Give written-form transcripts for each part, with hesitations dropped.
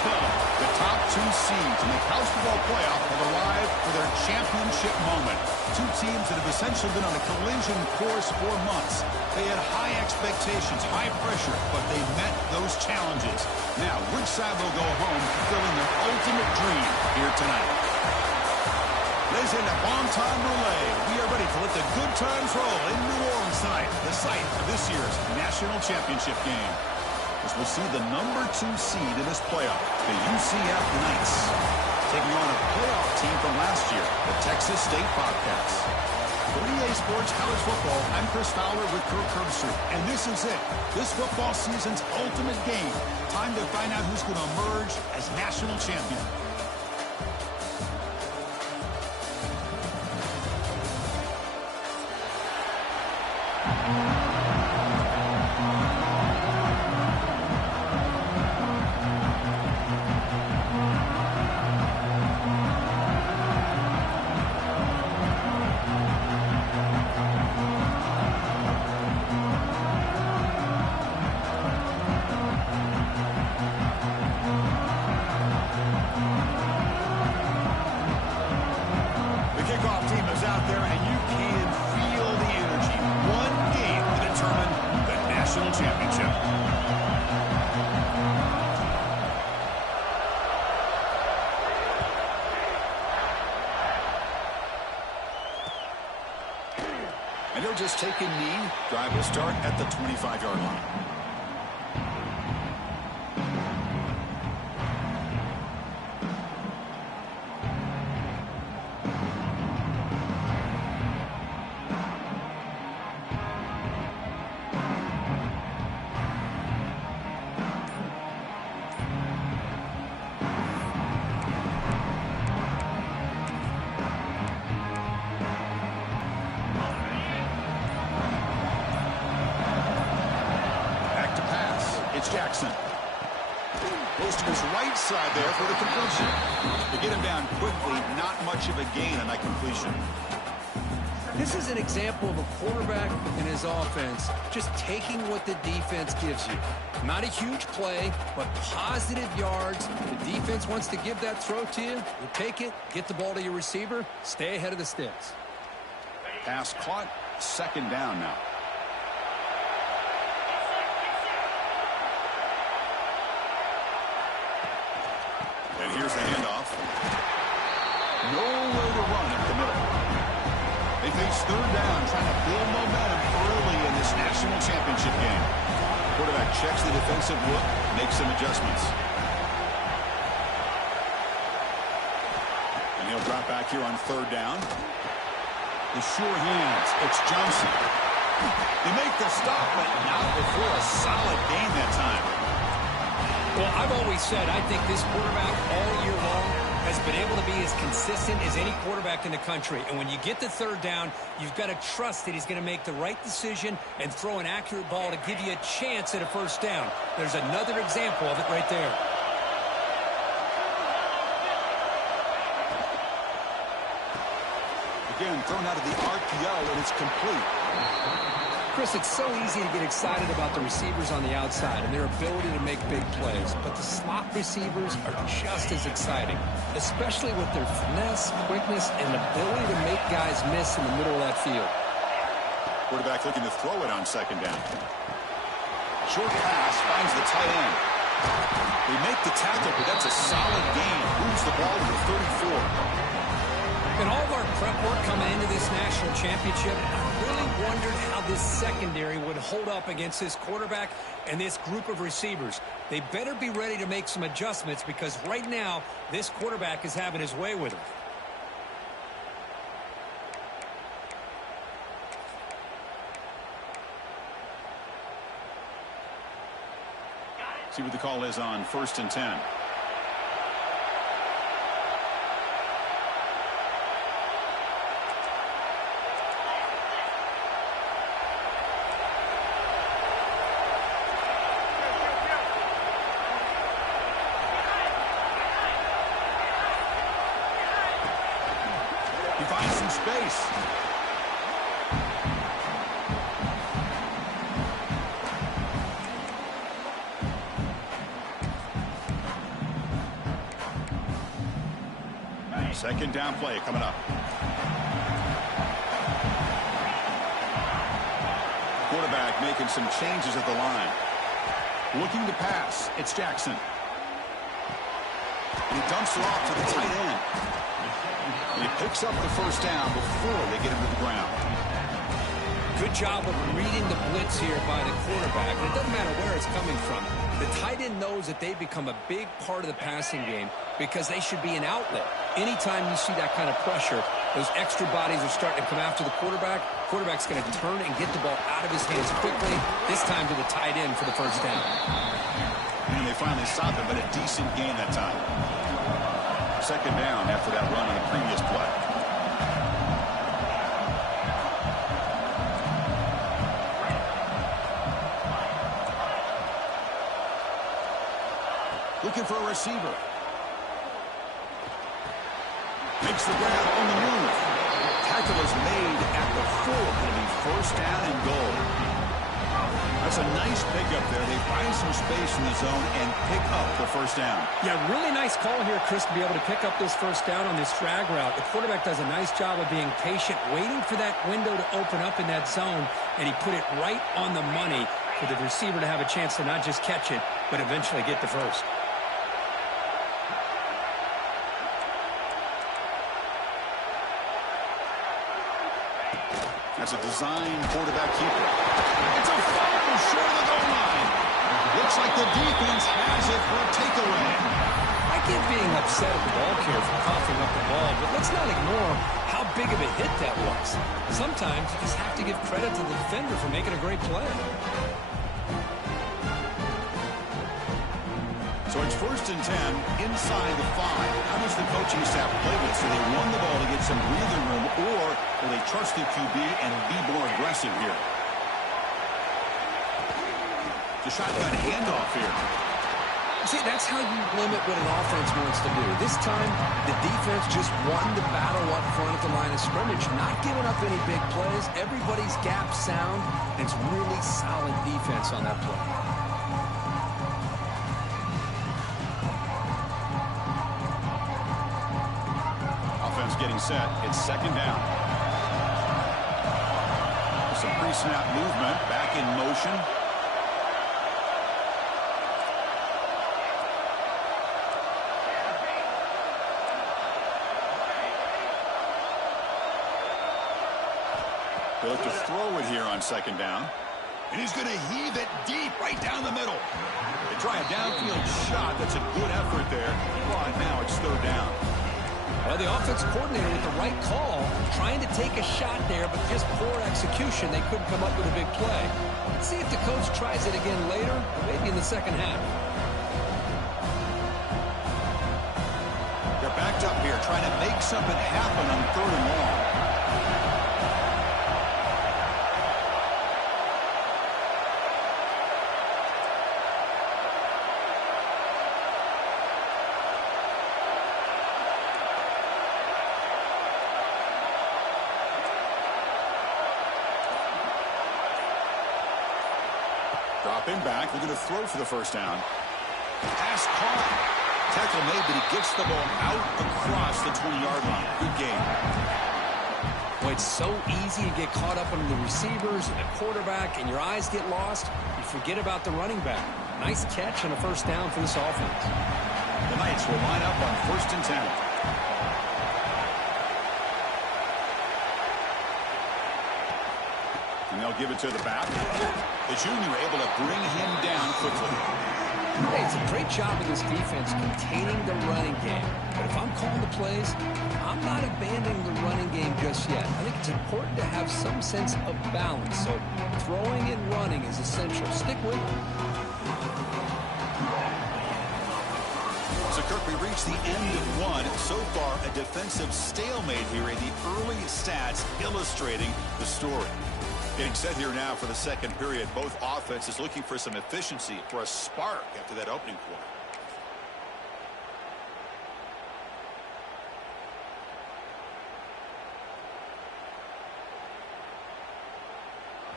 Let's go. The top two seeds in the college football playoff have arrived for their championship moment. Two teams that have essentially been on a collision course for months. They had high expectations, high pressure, but they met those challenges. Now, which side will go home fulfilling their ultimate dream here tonight? Ladies and gentlemen, bon time relay. We are ready to let the good times roll in New Orleans tonight, the site of this year's national championship game. As we'll see the number 2 seed in this playoff, the UCF Knights, taking on a playoff team from last year, the Texas State Bobcats. For EA Sports College Football, I'm Chris Fowler with Kirk Herbstreit, and this is it. This football season's ultimate game. Time to find out who's going to emerge as national champion. And he'll just take a knee. Drive will start at the 25-yard line. Jackson. Goes to his right side there for the completion. To get him down quickly, not much of a gain on that completion. This is an example of a quarterback and his offense just taking what the defense gives you. Not a huge play, but positive yards. The defense wants to give that throw to you. You take it, get the ball to your receiver, stay ahead of the sticks. Pass caught, second down now. And here's the handoff. Nowhere to run up the middle. They face third down, trying to build momentum early in this national championship game. Quarterback checks the defensive look, makes some adjustments. And he'll drop back here on third down. The sure hands. It's Johnson. They make the stop, but not before a solid gain that time. Well, I've always said I think this quarterback all year long has been able to be as consistent as any quarterback in the country. And when you get the third down, you've got to trust that he's going to make the right decision and throw an accurate ball to give you a chance at a first down. There's another example of it right there. Again, thrown out of the RPO, and it's complete. Chris, it's so easy to get excited about the receivers on the outside and their ability to make big plays, but the slot receivers are just as exciting, especially with their finesse, quickness, and ability to make guys miss in the middle of that field. Quarterback looking to throw it on second down. Short pass finds the tight end. They make the tackle, but that's a solid gain. Moves the ball to the 34. In all of our prep work coming into this national championship, I really wondered how this secondary would hold up against this quarterback and this group of receivers. They better be ready to make some adjustments because right now, this quarterback is having his way with it. See what the call is on 1st and 10. He finds some space. Second down play coming up. Quarterback making some changes at the line. Looking to pass. It's Jackson. And he dumps it off to the tight end. And he picks up the first down before they get him to the ground. Good job of reading the blitz here by the quarterback. And it doesn't matter where it's coming from. The tight end knows that they become a big part of the passing game because they should be an outlet. Anytime you see that kind of pressure, those extra bodies are starting to come after the quarterback. Quarterback's going to turn and get the ball out of his hands quickly, this time to the tight end for the first down. And they finally stop it, but a decent gain that time. Second down after that run on the previous play. Looking for a receiver. Makes the grab on the move. Tackle is made at the 4. It'll be first down and goal. That's a nice pickup there. They find some space in the zone and pick up the first down. Yeah, really nice call here, Chris, to be able to pick up this first down on this drag route. The quarterback does a nice job of being patient, waiting for that window to open up in that zone, and he put it right on the money for the receiver to have a chance to not just catch it, but eventually get the first. That's a design quarterback keeper. It's a fumble short of the goal line. Looks like the defense has it for a takeaway. I get being upset at the ball carrier for coughing up the ball, but let's not ignore how big of a hit that was. Sometimes you just have to give credit to the defender for making a great play. So it's first and 10 inside the 5. How does the coaching staff play this? Do they run the ball to get some breathing room, or will they trust the QB and be more aggressive here? The shotgun handoff here. See, that's how you limit what an offense wants to do. This time, the defense just won the battle up front at the line of scrimmage, not giving up any big plays. Everybody's gap sound, and it's really solid defense on that play. Getting set. It's second down. Some pre-snap movement. Back in motion. They look to throw it here on second down. And he's going to heave it deep right down the middle. They try a downfield shot. That's a good effort there. But now it's third down. Well, the offense coordinator with the right call, trying to take a shot there, but just poor execution. They couldn't come up with a big play. Let's see if the coach tries it again later, or maybe in the second half. They're backed up here, trying to make something happen on third and long. Dropping back, they're going to throw for the first down. Pass caught. Tackle made, but he gets the ball out across the 20-yard line. Good game. Well, it's so easy to get caught up on the receivers and the quarterback, and your eyes get lost. You forget about the running back. Nice catch and a first down for this offense. The Knights will line up on first and 10. And they'll give it to the back. The junior able to bring him down quickly. Hey, it's a great job of this defense containing the running game. But if I'm calling the plays, I'm not abandoning the running game just yet. I think it's important to have some sense of balance. So throwing and running is essential. Stick with it. So, Kirk, we reached the end of one. So far, a defensive stalemate here in the early stats illustrating the story. Getting set here now for the second period. Both offenses looking for some efficiency, for a spark after that opening quarter.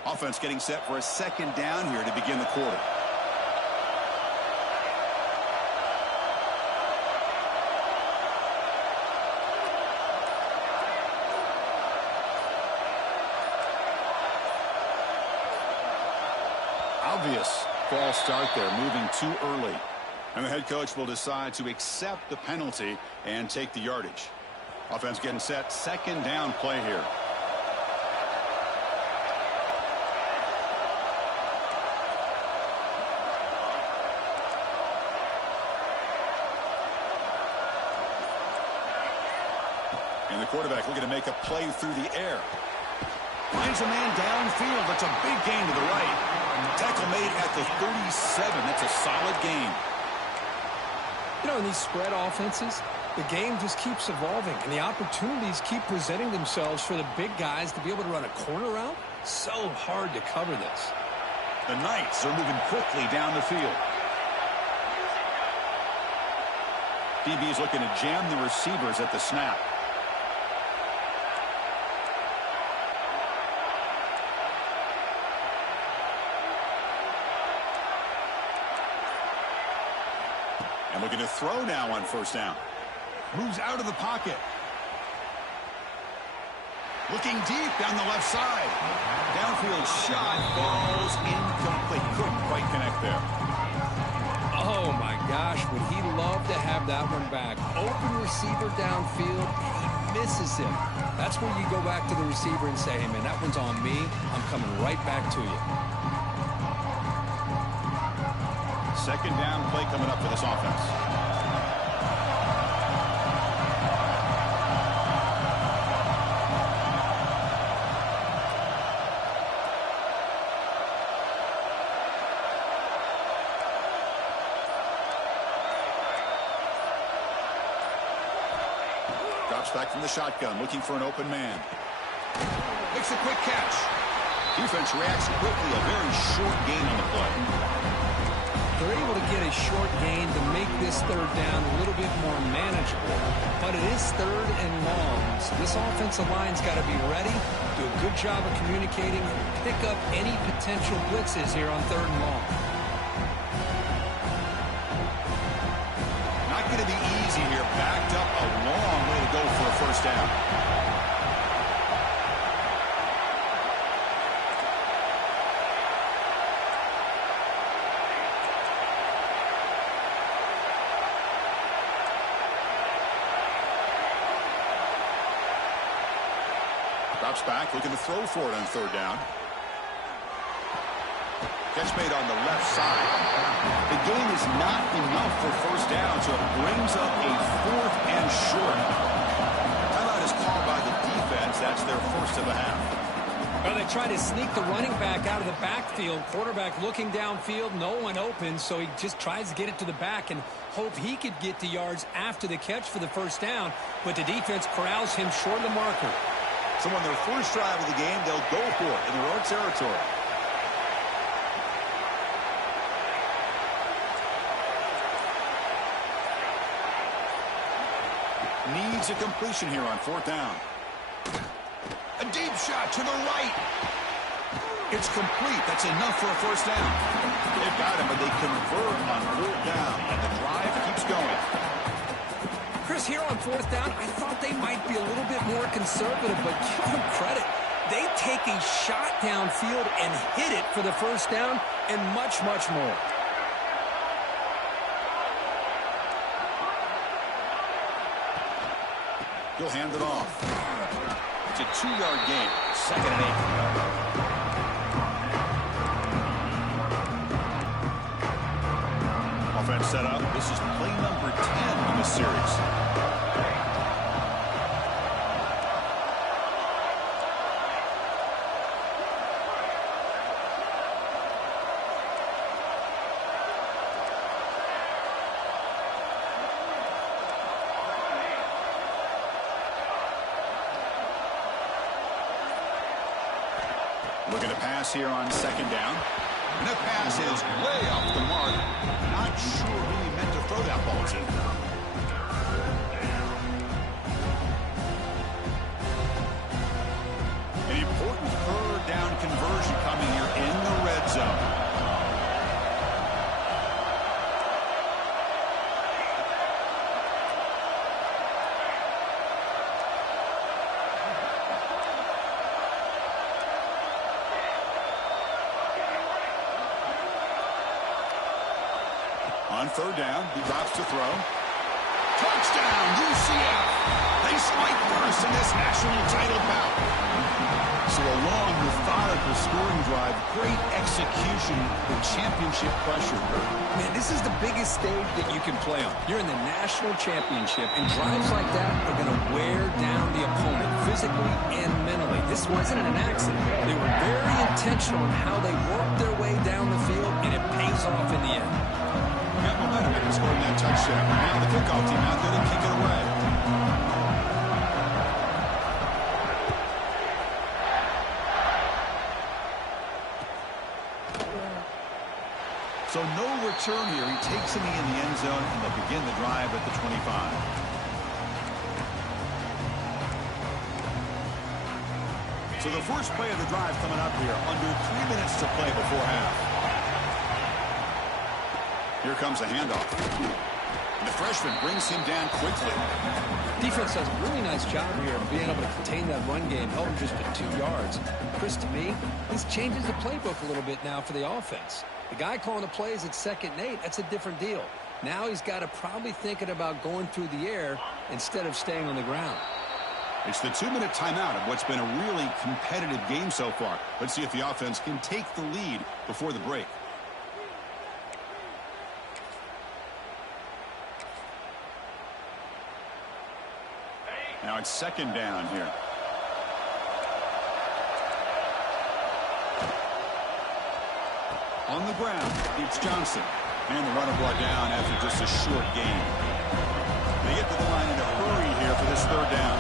Offense getting set for a second down here to begin the quarter. Obvious false start there, moving too early. And the head coach will decide to accept the penalty and take the yardage. Offense getting set. Second down play here. And the quarterback looking to make a play through the air. Finds a man downfield. That's a big gain to the right. Tackle made at the 37. That's a solid gain. You know, in these spread offenses, the game just keeps evolving, and the opportunities keep presenting themselves for the big guys to be able to run a corner route. So hard to cover this. The Knights are moving quickly down the field. DB is looking to jam the receivers at the snap. And looking to throw now on first down. Moves out of the pocket. Looking deep down the left side. Downfield shot falls incomplete. Couldn't quite connect there. Oh, my gosh. Would he love to have that one back? Open receiver downfield, and he misses him. That's where you go back to the receiver and say, hey, man, that one's on me. I'm coming right back to you. Second down play coming up for this offense. Drops back from the shotgun, looking for an open man. Makes a quick catch. Defense reacts quickly, a very short gain on the play. They're able to get a short gain to make this third down a little bit more manageable. But it is third and long, so this offensive line's got to be ready, do a good job of communicating, and pick up any potential blitzes here on third and long. Not going to be easy here. Backed up a long way to go for a first down. Drops back, looking to throw for it on third down. Catch made on the left side. The gain is not enough for first down, so it brings up a fourth and short. Timeout is called by the defense. That's their first of the half. Well, they try to sneak the running back out of the backfield. Quarterback looking downfield, no one open, so he just tries to get it to the back and hope he could get the yards after the catch for the first down, but the defense corrals him short of the marker. So on their first drive of the game, they'll go for it in their own territory. Needs a completion here on fourth down. A deep shot to the right. It's complete. That's enough for a first down. They've got him, but they convert on fourth down, and the drive keeps going. Chris, here on fourth down, I thought they might be a little bit more conservative, but give them credit. They take a shot downfield and hit it for the first down and much, much more. He'll hand it off. It's a 2-yard gain. Second and 8. Offense set up. This is play number 10 in this series. Looking to pass here on second down. And that pass is way off the mark. Not sure who he meant to throw that ball to. An important third down conversion coming here in the red zone. On third down, he drops to throw. Touchdown, UCF! They strike first in this national title bout. So a long, methodical scoring drive, great execution with championship pressure. Man, this is the biggest stage that you can play on. You're in the national championship, and drives like that are going to wear down the opponent physically and mentally. This wasn't an accident. They were very intentional in how they worked their way down the field, and it pays off in the end. Got momentum in scoring that touchdown. Now the kickoff team out there to kick it away. So no return here. He takes it in the end zone, and they'll begin the drive at the 25. So the first play of the drive coming up here. Under 3 minutes to play before half. Here comes a handoff. And the freshman brings him down quickly. Defense does a really nice job here of being able to contain that run game, held him just at 2 yards. Chris, to me, this changes the playbook a little bit now for the offense. The guy calling the plays at 2nd and 8, that's a different deal. Now he's got to probably thinking about going through the air instead of staying on the ground. It's the 2-minute timeout of what's been a really competitive game so far. Let's see if the offense can take the lead before the break. Now it's 2nd down here. On the ground, it's Johnson. And the runner brought down after just a short gain. They get to the line in a hurry here for this 3rd down.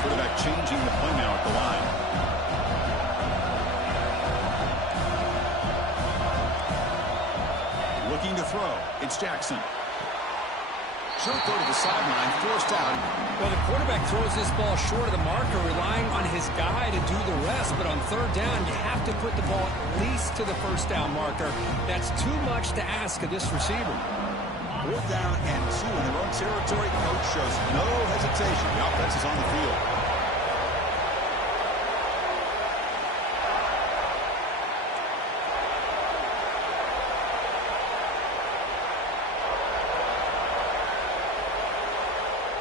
Quarterback changing the play now at the line. Looking to throw. It's Jackson. Short throw to the sideline, forced out. Well, the quarterback throws this ball short of the marker, relying on his guy to do the rest. But on 3rd down, you have to put the ball at least to the 1st down marker. That's too much to ask of this receiver. 4th down and 2 in their own territory. Coach shows no hesitation. The offense is on the field.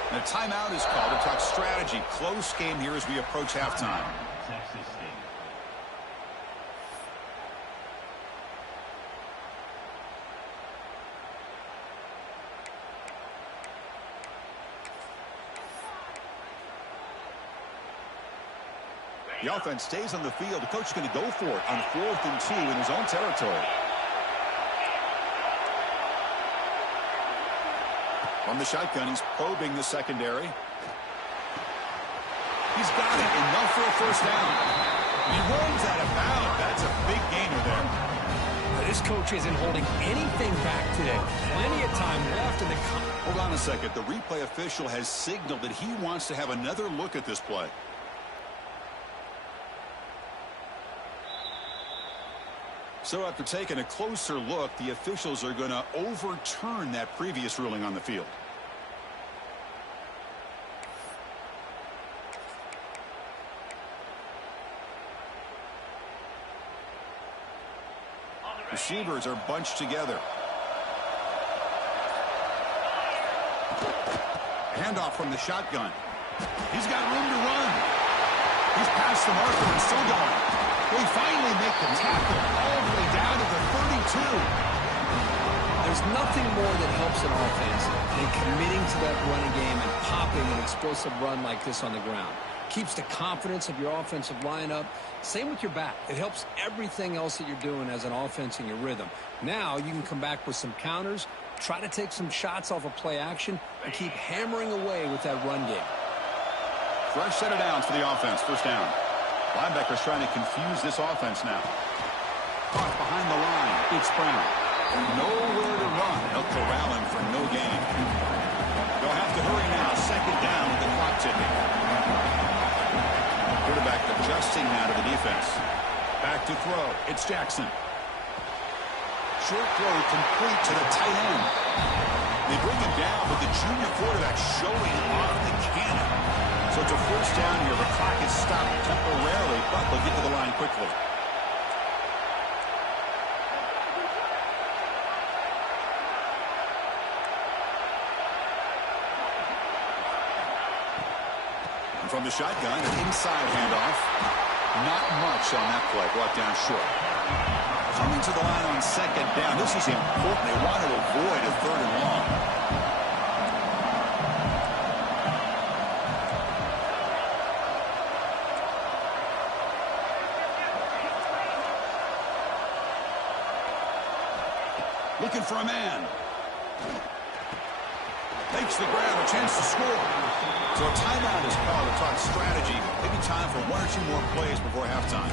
A timeout is called to talk strategy. Close game here as we approach halftime. Texas State. The offense stays on the field. The coach is going to go for it on 4th and 2 in his own territory. From the shotgun, he's probing the secondary. He's got it, enough for a 1st down. He runs out of bounds. That's a big gainer there. This coach isn't holding anything back today. Plenty of time left in the... Hold on a second. The replay official has signaled that he wants to have another look at this play. So after taking a closer look, the officials are going to overturn that previous ruling on the field. Receivers are bunched together. Handoff from the shotgun. He's got room to run. He's past the marker and still going. They finally make the tackle all the way down to the 32. There's nothing more that helps an offense than committing to that running game and popping an explosive run like this on the ground. Keeps the confidence of your offensive lineup. Same with your back. It helps everything else that you're doing as an offense in your rhythm. Now you can come back with some counters, try to take some shots off of play action, and keep hammering away with that run game. Fresh set of downs for the offense. 1st down. Linebackers trying to confuse this offense now. Caught behind the line. It's Brown. Nowhere to run. They'll corral him for no gain. They'll have to hurry now. 2nd down with the clock ticking. Quarterback adjusting now to the defense. Back to throw. It's Jackson. Short throw complete to the tight end. They bring him down, but the junior quarterback showing off the cannon. So it's a 1st down here. The clock is stopped temporarily, but they'll get to the line quickly. From the shotgun, an inside handoff. Not much on that play, brought down short. Coming to the line on second down. This is important. They want to avoid a third and long. Looking for a man. Makes the grab, a chance to score. So a timeout is called to talk strategy. Maybe time for one or two more plays before halftime.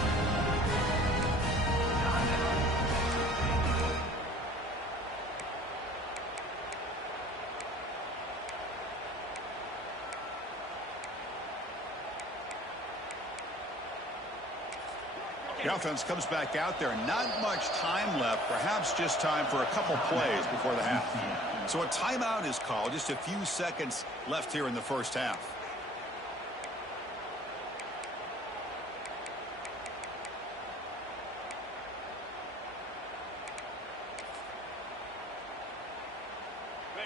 The offense comes back out there. Not much time left. Perhaps just time for a couple plays before the half. So a timeout is called. Just a few seconds left here in the first half.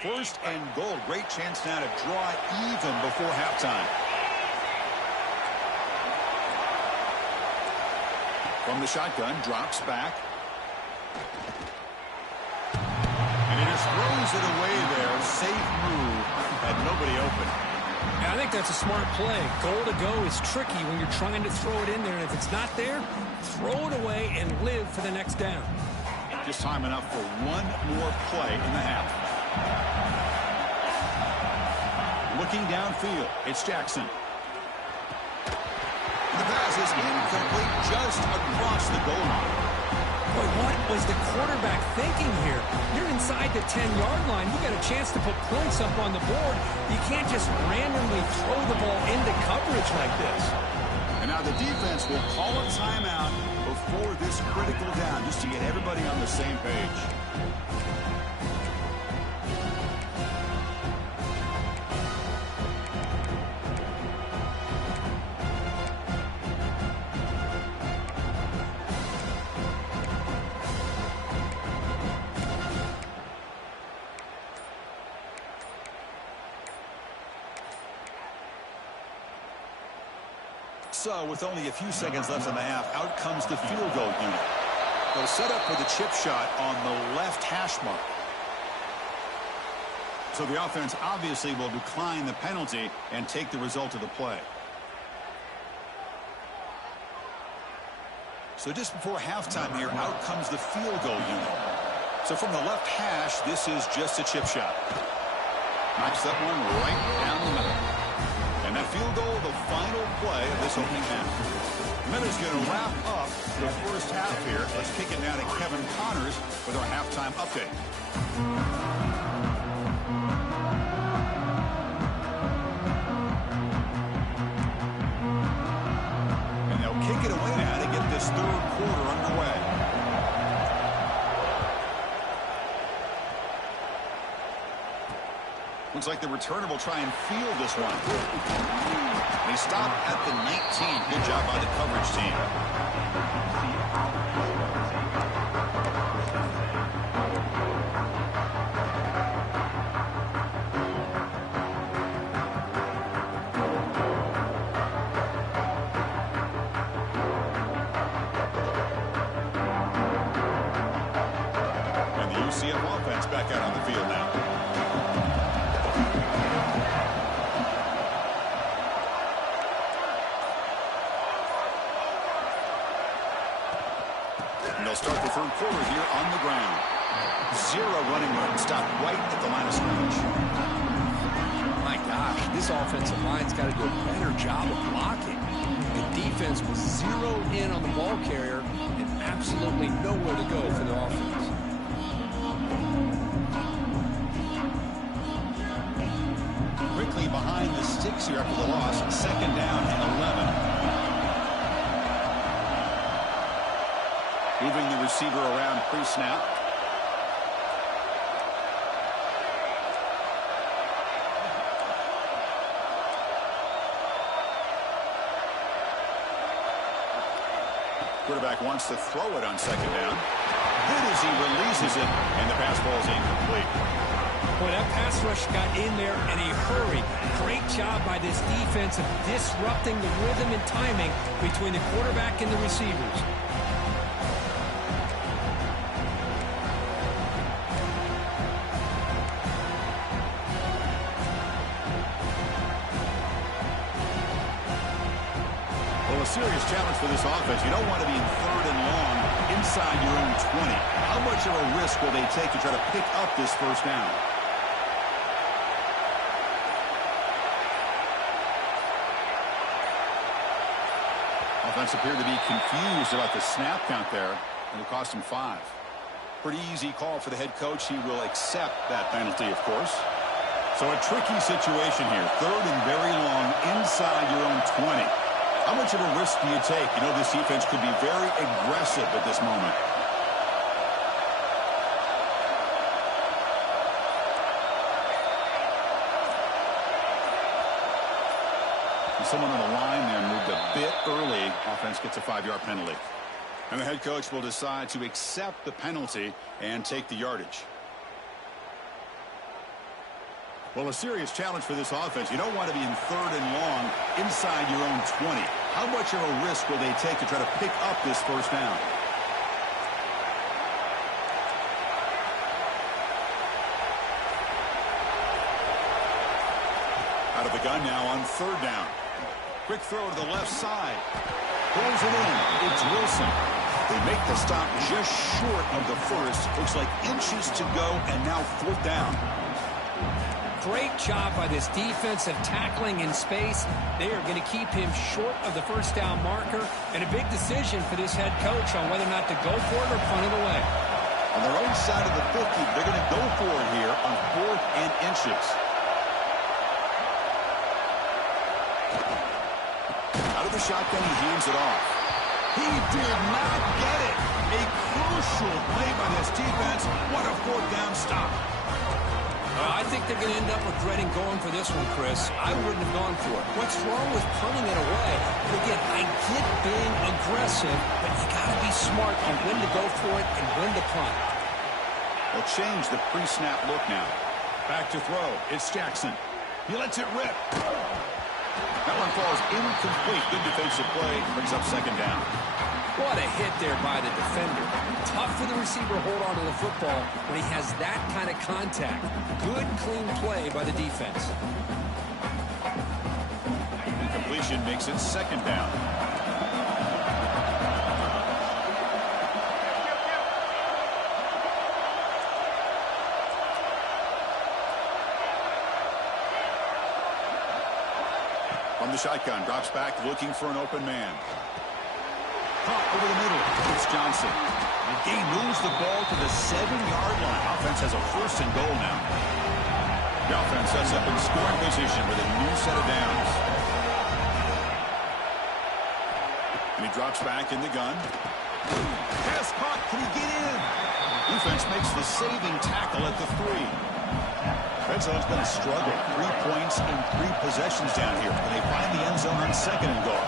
First and goal. Great chance now to draw even before halftime. From the shotgun, drops back. And he just throws it away there. Safe move. Had nobody open. Yeah, I think that's a smart play. Goal to go is tricky when you're trying to throw it in there. And if it's not there, throw it away and live for the next down. Just time enough for one more play in the half. Looking downfield, it's Jackson. The pass is incomplete, just across the goal line. Boy, what was the quarterback thinking here? You're inside the 10-yard line. You got a chance to put points up on the board. You can't just randomly throw the ball into coverage like this. And now the defense will call a timeout before this critical down, just to get everybody on the same page. So, with only a few seconds left in the half, out comes the field goal unit. They'll set up for the chip shot on the left hash mark. So the offense obviously will decline the penalty and take the result of the play. So just before halftime here, out comes the field goal unit. So from the left hash, this is just a chip shot. Knocks that one right down the middle. And that field goal, the final play of this opening half. Miller's going to wrap up the first half here. Let's kick it now to Kevin Connors with our halftime update. And they'll kick it away now to get this third quarter underway. Looks like the returner will try and field this one. They stop at the 19. Good job by the coverage team. And the UCF offense back out on the field now. They'll start the third quarter here on the ground. Zero running room, stopped right at the line of scrimmage. My gosh, this offensive line's got to do a better job of blocking. The defense was zeroed in on the ball carrier and absolutely nowhere to go for the offense. Quickly behind the sticks here after the loss. Second down and 11. Moving the receiver around pre-snap. Quarterback wants to throw it on second down. Good as he releases it, and the pass ball is incomplete. Boy, that pass rush got in there in a hurry. Great job by this defense of disrupting the rhythm and timing between the quarterback and the receivers. Well, a serious challenge for this offense. You don't want to be in 3rd and long inside your own 20. How much of a risk will they take to try to pick up this first down? Offense appeared to be confused about the snap count there, and it cost him 5. Pretty easy call for the head coach. He will accept that penalty, of course. So a tricky situation here. 3rd and very long inside your own 20. How much of a risk do you take? You know, this defense could be very aggressive at this moment. Someone on the line there moved a bit early. Offense gets a 5-yard penalty. And the head coach will decide to accept the penalty and take the yardage. Well, a serious challenge for this offense. You don't want to be in 3rd and long inside your own 20. How much of a risk will they take to try to pick up this first down? Out of the gun now on 3rd down. Quick throw to the left side. Pulls it in. It's Wilson. They make the stop just short of the first. Looks like inches to go, and now 4th down. Great job by this defense of tackling in space. They are going to keep him short of the first down marker, and a big decision for this head coach on whether or not to go for it or punt it away. On their own side of the 50, they're going to go for it here on 4th and inches. Out of the shotgun, he hands it off. He did not get it. A crucial play by this defense. What a 4th down stop. I think they're going to end up regretting going for this one, Chris. I wouldn't have gone for it. What's wrong with punting it away? But again, I get being aggressive, but you got to be smart on when to go for it and when to punt. They'll change the pre-snap look now. Back to throw. It's Jackson. He lets it rip. That one falls incomplete. Good defensive play. Brings up 2nd down. What a hit there by the defender. Tough for the receiver to hold on to the football when he has that kind of contact. Good, clean play by the defense. Completion makes it 2nd down. From the shotgun, drops back, looking for an open man. Caught over the middle. It's Johnson. The game moves the ball to the 7-yard line. Offense has a 1st and goal now. The offense sets up in scoring position with a new set of downs. And he drops back in the gun. Pass caught. Can he get in? Defense makes the saving tackle at the 3. Red zone's been a struggle. 3 points in 3 possessions down here. And they find the end zone on 2nd and goal.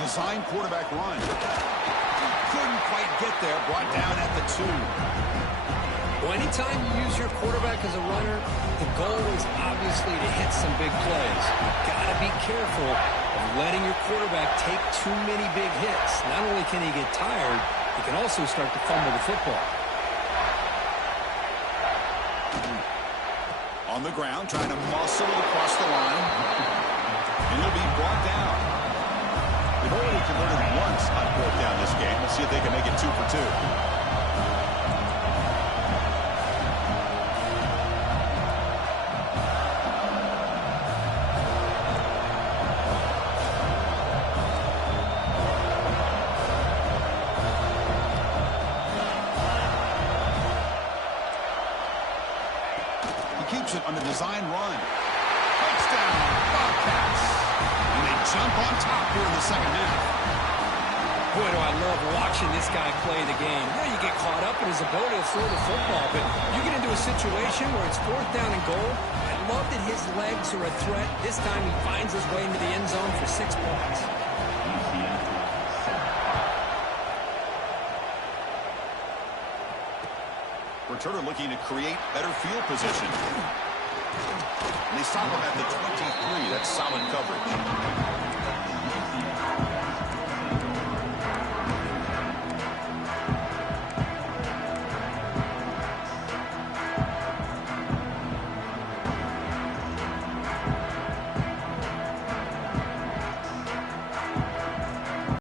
Design quarterback run. Couldn't quite get there. Brought down at the 2. Well, anytime you use your quarterback as a runner, the goal is obviously to hit some big plays. You've got to be careful of letting your quarterback take too many big hits. Not only can he get tired, he can also start to fumble the football. On the ground, trying to muscle it across the line. And he'll be brought down. They've already converted once on 4th down this game. Let's see if they can make it 2 for 2. He keeps it on the design run. Touchdown, Bobcats. And they jump on top here in the 2nd half. Boy, do I love watching this guy play the game. You know, you get caught up in a his ability to throw the football, but you get into a situation where it's 4th down and goal. I love that his legs are a threat. This time he finds his way into the end zone for 6 points. Returner looking to create better field position. And they stop him at the 23. That's solid coverage.